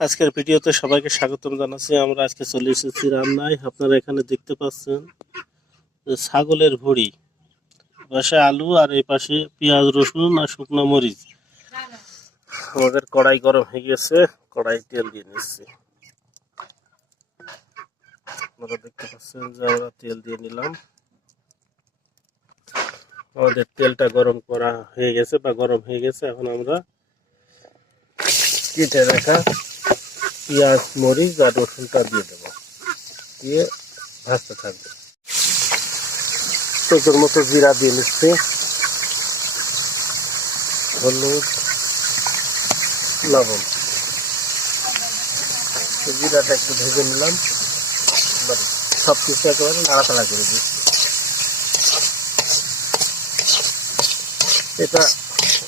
আজকের ভিডিওতে সবাইকে স্বাগতম জানাচ্ছি। আমরা আজকে চলে এসেছি রান্নায়। আপনারা এখানে দেখতে পাচ্ছেন যে ছাগলের ভুঁড়ি, পাশে আলু আর এই পাশে পেঁয়াজ রসুন আর শুকনো মরিচ। আমাদের কড়াই গরম হয়ে গেছে, কড়াই তেল দিয়ে নিচ্ছি। আপনারা দেখতে পাচ্ছেন যে আমরা তেল দিয়ে নিলাম। আমাদের তেলটা গরম করা হয়ে গেছে বা গরম হয়ে গেছে। এখন আমরা কেটে রাখা পেঁয়াজ মরিচ আর রসুনটা দিয়ে দেবো, দিয়ে ভাজতে থাকবে। প্রচুর মতো জিরা দিয়ে নিচ্ছে, হলুদ, লবণ। জিরাটা একটু ভেজে নিলাম, সব কিছু একেবারে নাড়াচাড়া করে দিচ্ছি। এটা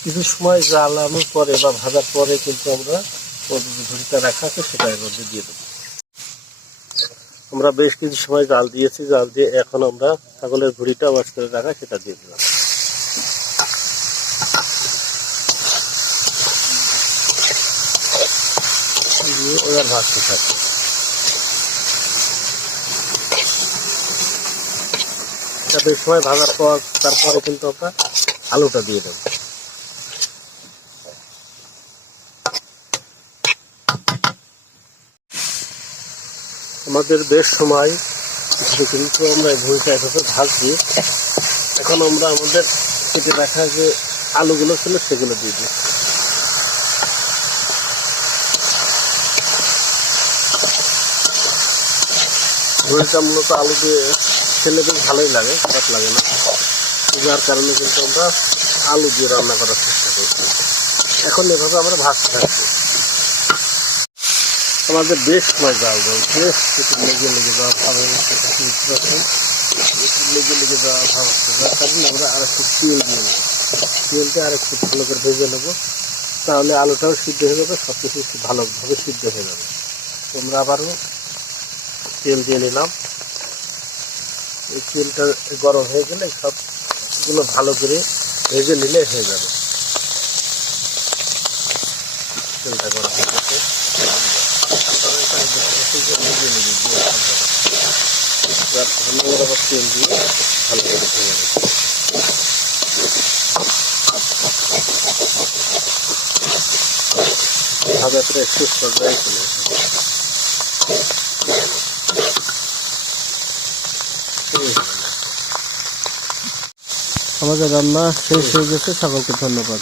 কিছু সময় জ্বালানোর পরে বা ভাজার পরে কিন্তু আমরা ভুঁড়িটা রাখা আছে সেটা এর মধ্যে দিয়ে দেবো। আমরা বেশ কিছু সময় জাল দিয়েছি, জাল দিয়ে এখন আমরা ছাগলের ভুঁড়িটা ওয়াশ করে রাখা সেটা দিয়ে দিলাম। দিয়ে ওরা ভাজতে থাকে। এটা বেশ সময় ভাজার পর তারপরে কিন্তু আমরা আলুটা দিয়ে দেবো। আমাদের বেশ সময় কিন্তু আমরা এই ভুঁড়িটা এভাবে ভাজছি। এখন আমরা আমাদের কেটে রাখা যে আলুগুলো ছিল সেগুলো দিয়ে দিই। ভুঁড়িটা মূলত আলু দিয়ে খেলে বেশ ভালোই লাগে, খারাপ লাগে না। যার কারণে কিন্তু আমরা আলু দিয়ে রান্না করার চেষ্টা করছি। এখন এভাবে আমরা ভাজতে থাকছি। আমাদের বেশ সময় জাল জ্বলছে, একটু লেগে লেগে যাওয়া ভাব হচ্ছে, লেগে লেগে যাওয়া ভাব হচ্ছে। যার কারণে আমরা আর একটু তেল দিয়ে নেবো, তেলটা আর একটু ভালো করে ভেজে নেবো, তাহলে আলুটাও সিদ্ধ হয়ে যাবে, সব কিছু ভালোভাবে সিদ্ধ হয়ে যাবে। তোমরা আবারও তেল দিয়ে নিলাম। এই তেলটা গরম হয়ে গেলে সবগুলো ভালো করে ভেজে নিলে হয়ে যাবে। তেলটা গরম হয়ে গেছে, আবার তেল দিয়ে ভালো করে ভেজে নেব। ভাজা প্রায় শেষ পর্যায়ে চলে এসেছে। আমাদের রান্না শেষ হয়ে গেছে। সকলকে ধন্যবাদ।